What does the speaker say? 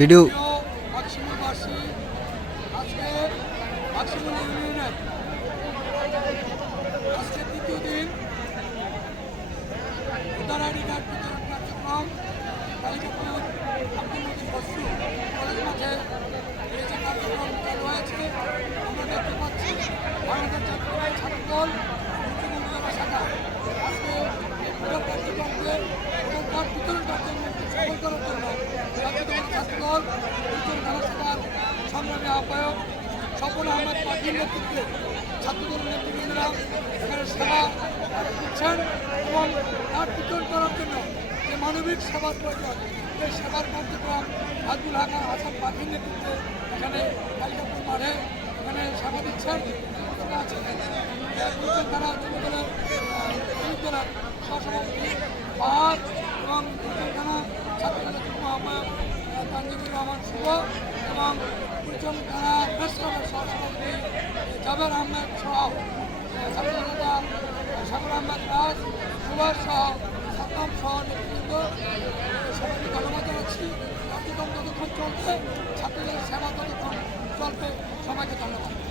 Video বাক্সিমুলবাসী আজকে বাক্সিমুল ইউনিয়নের আজকে তৃতীয় দিন ভোটার আইডি কার্ড বিতরণ কার্যক্রম কালিকাপুর আব্দুল মজিদ বস্তু কলেজ মাঠে এই যে কার্যক্রম চালু হয়েছে আমরা দেখতে পাচ্ছি বাংলাদেশ জাতীয় ছাত্রদল মুক্তিযোদ্ধা শাখা আজকে এই পুরো কার্যক্রমকে ভোটার কার্ড বিতরণ কার্যক্রমকে সফল করার জন্য ছাত্রদল উত্তর থানা শাখার সংগ্রামী আহ্বায়ক স্বপন আহমেদ পাখির নেতৃত্বে ছাত্রদলের নেতৃবৃন্দরা এখানে সেবা করছেন এবং কার্ড বিতরণ করার জন্য যে মানবিক সেবার প্রয়োজন এই সেবার কার্যক্রম আব্দুল হাসান পাখির নেতৃত্বে এখানে কালিকাপুর মাঠে এখানে সেবা দিচ্ছেন উত্তর থানা যুবদলের দলের সহসভাপতি পাহাড় এবং উত্তর থানা ছাত্রদলের যুগ্ম আহ্বায়ক তানজিবুর রহমান শুভ এবং কুলচন থানা প্রেস ক্লাবের সহসভাপতি জাবের আহমেদ সহ ছাত্রনেতা সাগর আহমেদ রাজ সুভাষ সহ সাদ্দাম সহ নেতৃবৃন্দ সবাইকে ধন্যবাদ জানাচ্ছি। কার্যক্রম যতক্ষণ চলবে ছাত্রদের সেবা ততক্ষণ চলবে। সবাইকে ধন্যবাদ।